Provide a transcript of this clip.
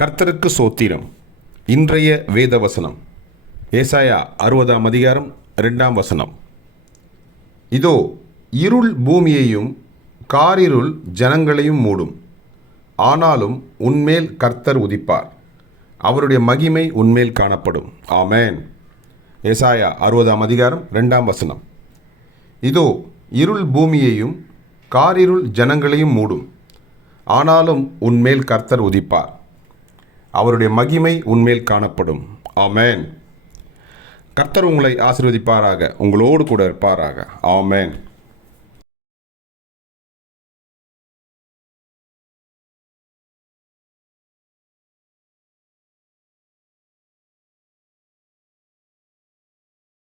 கர்த்தருக்கு சோத்திரம். இன்றைய வேத வசனம் ஏசாயா 60ஆம் அதிகாரம் 2ஆம் வசனம். இதோ இருள் பூமியையும் காரிருள் ஜனங்களையும் மூடும், ஆனாலும் உன்மேல் கர்த்தர் உதிப்பார், அவருடைய மகிமை உன்மேல் காணப்படும். ஆமேன். ஏசாயா 60ஆம் அதிகாரம் 2ஆம் வசனம். இதோ இருள் பூமியையும் காரிருள் ஜனங்களையும் மூடும், ஆனாலும் உன்மேல் கர்த்தர் உதிப்பார், அவருடைய மகிமை உன்மேல் காணப்படும். ஆமேன். கர்த்தர் உங்களை ஆசீர்வதிப்பாராக, உங்களோடு கூட இருப்பாராக. ஆமேன்.